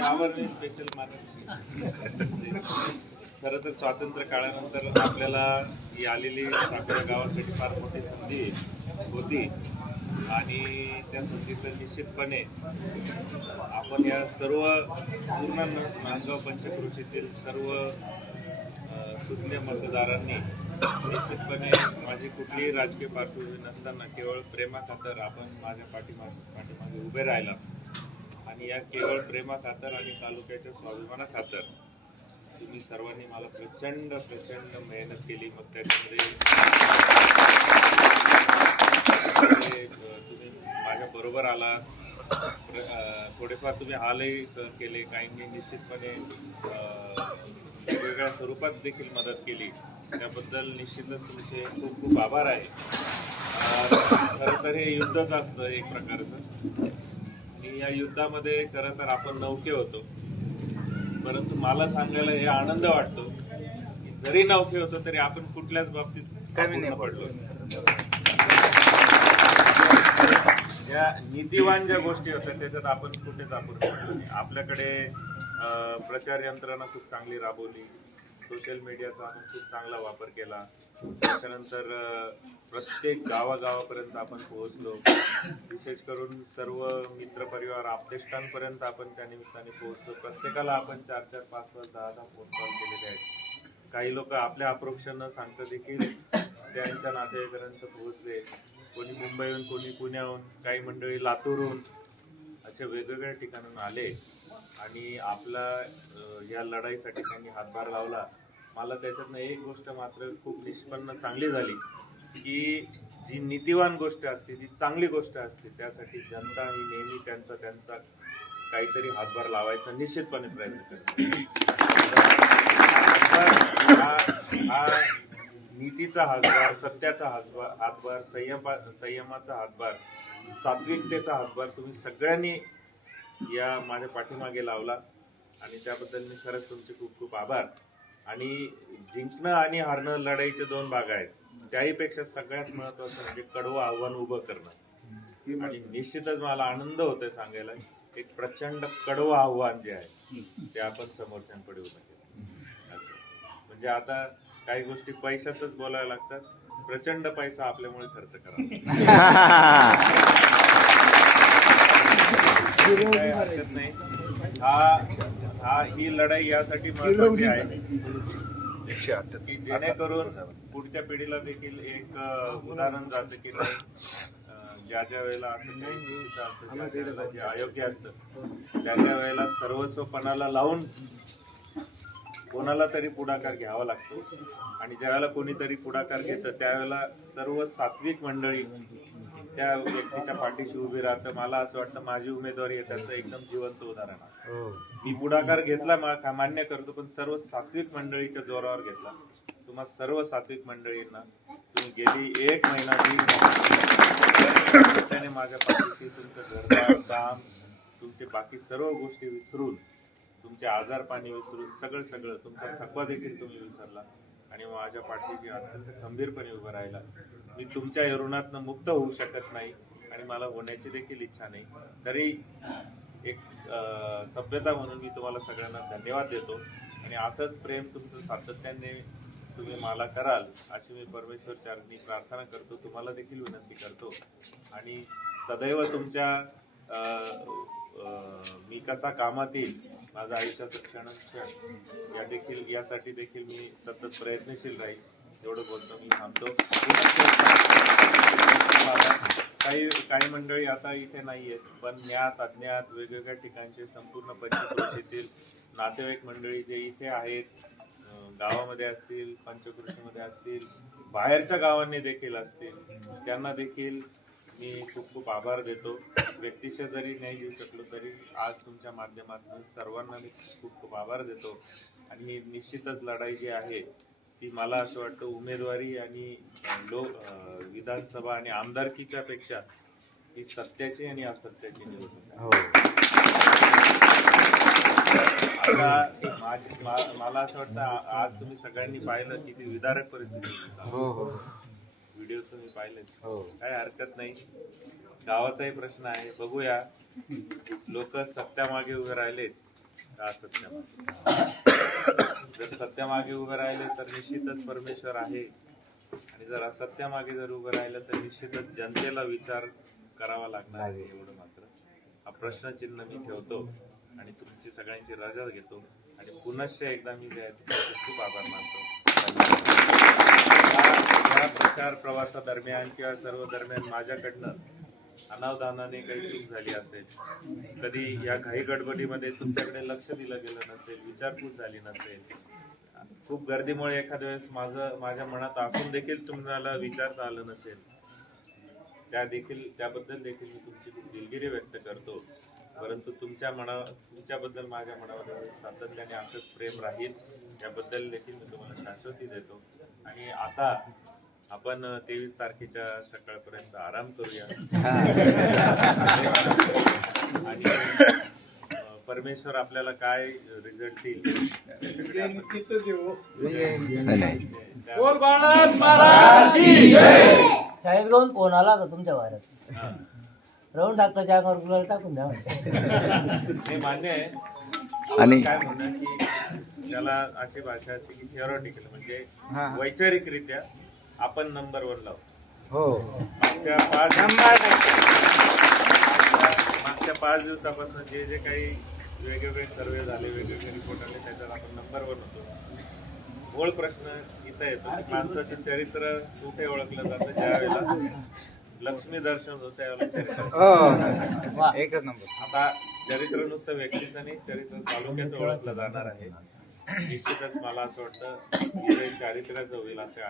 आवडले स्पेशल खरं तर स्वातंत्र्य काळानंतर आपल्याला ही आलेली साकोरा गावासाठी फार मोठी संधी होती आणि त्या संधीचं निश्चितपणे आपण या सर्व पूर्ण नांदगाव पंचक्रोशीतील सर्व सुज्ञ मतदारांनी निश्चितपणे माझी कुठलीही राजकीय पार्श्वभूमी नसताना केवळ प्रेमाखातर आपण माझ्या पाठीमागे उभे राहिला आणि या केवळ प्रेमाखातर आणि तालुक्याच्या स्वाभिमानाखातर तुम्ही सर्वांनी मला प्रचंड मेहनत केली. मग त्याच्यामध्ये तुम्ही माझ्या बरोबर आला, थोडेफार तुम्ही हालही सहन केले, काहींनी निश्चितपणे वेगवेगळ्या स्वरूपात देखील मदत केली. त्याबद्दल निश्चितच तुमचे खूप खूप आभार आहे. खरं तर हे युद्धच असतं एक प्रकारचं आणि या युद्धामध्ये खरं तर आपण नौके होतो, परंतु मला सांगायला हे आनंद वाटतो की जरी नौके होतो तरी आपण कुठल्याच बाबतीत कमी नाही पडलो. या नीतिवान ज्या गोष्टी होत्या त्याच्यात आपण कुठेच आपण पडलो नाही. आपल्याकडे प्रचार यंत्रणा खूप चांगली राबवली, सोशल मीडियाचा आपण खूप चांगला वापर केला. त्याच्यानंतर प्रत्येक गावागावापर्यंत आपण पोहोचलो. विशेष करून सर्व मित्रपरिवार आपतेष्टांपर्यंत आपण त्या निमित्ताने पोहोचलो. प्रत्येकाला आपण 4-4, 5-5, 10-10 फोन कॉल केलेले आहेत. काही लोक आपल्या अप्रोक्ष न सांगता देखील त्यांच्या नातेवाईकांपर्यंत पोहोचले. कोणी मुंबईहून, कोणी पुण्याहून, काही मंडळी लातूरहून, असे वेगवेगळ्या ठिकाणून आले आणि आपला या लढाईसाठी त्यांनी हातभार लावला. मला त्याच्यातनं एक गोष्ट मात्र खूप निष्पन्न चांगली झाली की जी नीतिवान गोष्ट असते, जी चांगली गोष्ट असते, त्यासाठी जनता ही नेहमी त्यांचा काहीतरी हातभार लावायचा निश्चितपणे प्रयत्न करते. हा नीतीचा हातभार, सत्याचा हातभार, संयमाचा हातभार, सात्विकतेचा हातभार तुम्ही सगळ्यांनी या माझ्या पाठीमागे लावला आणि त्याबद्दल मी खरंच तुमचे खूप खूप आभार. आणि जिंकणं आणि हारणं लढाईचे दोन भाग आहेत. त्याहीपेक्षा सगळ्यात महत्वाचं म्हणजे कडवं आव्हान उभं करणं. आणि निश्चितच मला आनंद होतोय सांगायला, एक प्रचंड कडवं आव्हान जे आहे ते आपण समोरच्यांकडे उभं केलं. म्हणजे आता काही गोष्टी पैशातच बोलायला लागतात. प्रचंड पैसा आपल्यामुळे खर्च करावा काही हरकत नाही. ही लढाई यासाठी महत्वाची आहे की जेणेकरून पुढच्या पिढीला देखील एक उदाहरण जातं की नाही, ज्या वेळेला असं काही वेळेला जे अयोग्य असतं त्या वेळेला सर्वस्वपणाला लावून कोणाला तरी पुढाकार घ्यावा लागतो आणि ज्यावेळेला कोणीतरी पुढाकार घेतं त्यावेळेला सर्व सात्विक मंडळी त्या व्यक्तीच्या पाठीशी उभी राहतं. मला असं वाटतं माझी उमेदवारी आहे त्याचं एकदम जिवंत उदाहरण आहे. मी पुढाकार घेतला मान्य करतो, पण सर्व सात्विक मंडळीच्या जोरावर घेतला. तुम्हा सर्व सात्विक मंडळींना तुम्ही गेली 1 महिना त्याने माझ्या पाठीशी तुमचं घरदार, काम, तुमचे बाकी सर्व गोष्टी विसरून, तुमचे आजार पाणी विसरून, सगळं तुमचा थकवा देखील तुम्ही विसरला आणि माझ्या पाठीशी अत्यंत खंबीरपणे उभं राहिला. मी तुमच्या ऋणातनं मुक्त होऊ शकत नाही आणि मला होण्याची देखील इच्छा नाही. तरी एक सभ्यता म्हणून मी तुम्हाला सगळ्यांना धन्यवाद देतो आणि असंच प्रेम तुमचं सातत्याने तुम्ही मला कराल अशी मी परमेश्वर चरणी प्रार्थना करतो. तुम्हाला देखील विनंती करतो आणि सदैव तुमच्या मी कसा कामात येईल, माझा आयुष्याचा क्षण यासाठी देखील मी सतत प्रयत्नशील राहील. एवढं बोलतो मी थांबतो. काही मंडळी आता इथे नाही आहेत, पण ज्ञात अज्ञात वेगवेगळ्या ठिकाणचे संपूर्ण पंचक्रोशीतील नातेवाईक मंडळी जे इथे आहेत, गावामध्ये असतील, पंचक्रोशीमध्ये असतील, बाहेरच्या गावांनी देखील असतील, त्यांना देखील मी खूप खूप आभार देतो. व्यक्तिशः जरी नाही देऊ शकलो तरी आज तुमच्या माध्यमातून सर्वांना मी खूप खूप आभार देतो. आणि निश्चितच लढाई जी आहे ती मला असं वाटतं उमेदवारी आणि विधानसभा आणि आमदारकीच्या पेक्षा ही सत्याची आणि असत्याची निवडणूक आहे. आता मला असं वाटतं आज तुम्ही सगळ्यांनी पाहिलं की ती विदारक परिस्थिती व्हिडिओ तुम्ही पाहिले, काय हरकत नाही. गावाचाही प्रश्न आहे, बघूया. लोक सत्यामागे उभे राहिलेत का असत्यामागे? जर सत्यामागे उभे राहिले तर निश्चितच परमेश्वर आहे, आणि जर असत्यामागे जर उभं राहिलं तर निश्चितच जनतेला विचार करावा लागणार आहे. एवढं मात्र हा प्रश्नचिन्ह मी ठेवतो आणि तुमची सगळ्यांची रजा घेतो आणि पुनश्च एकदा मी जे आहे तुमचे खूप आभार मानतो. या प्रचार प्रवासादरम्यान किंवा सर्व दरम्यान माझ्याकडनं अनावधानाने काही चूक झाली असेल, कधी या घाई गडबडीमध्ये तुमच्याकडे लक्ष दिलं गेलं नसेल, विचारपूस झाली नसेल, खूप गर्दीमुळे एखाद्या वेळेस माझ्या मनात असून देखील तुम्हाला विचारता आलं नसेल, त्याबद्दल देखील मी तुमची खूप दिलगिरी व्यक्त करतो. परंतु तुमच्याबद्दल माझ्या मनामध्ये सातत्याने असंच प्रेम राहील याबद्दल देखील मी तुम्हाला शाश्वती देतो. आणि आता आपण 23 तारखेच्या सकाळपर्यंत आराम करूया आणि परमेश्वर आपल्याला काय रिझल्ट देईल शाळेत जाऊन फोन आला होता तुमच्या वाऱ्यात, राहून डॉक्टरच्या अंगावर गुलाल टाकून द्या. हे मान्य आहे. आणि काय म्हणणं की त्याला अशी भाषा असते की थिअरॉटिकल म्हणजे वैचारिकरित्या आपण नंबर 1 लावतो. मागच्या 5 दिवसापासून जे काही वेगवेगळे सर्वे झाले, वेगवेगळे रिपोर्ट आले, त्याच्यात आपण नंबर 1 होतो. मूळ प्रश्न इथं येतो की माणसाचं चरित्र कुठे ओळखलं जातं? ज्या वेळेला लक्ष्मी दर्शन होतं त्यावेळेला चरित्र. एकच नंबर. आता चरित्र नुसतं व्यक्तीचं नाही, चरित्र तालुक्याचं ओळखलं जाणार आहे. निश्चितच मला असं वाटतं की चारित्र्याचं होईल असे